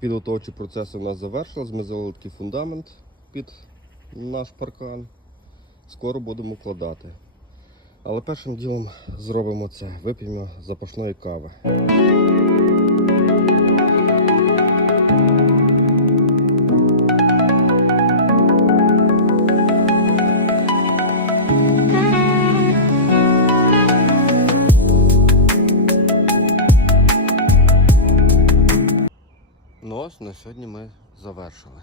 Підготовчі процеси у нас завершились. Ми залили такий фундамент під наш паркан. Скоро будемо вкладати. Але першим ділом зробимо це. Вип'ємо запашної кави. Ось на сьогодні ми завершили.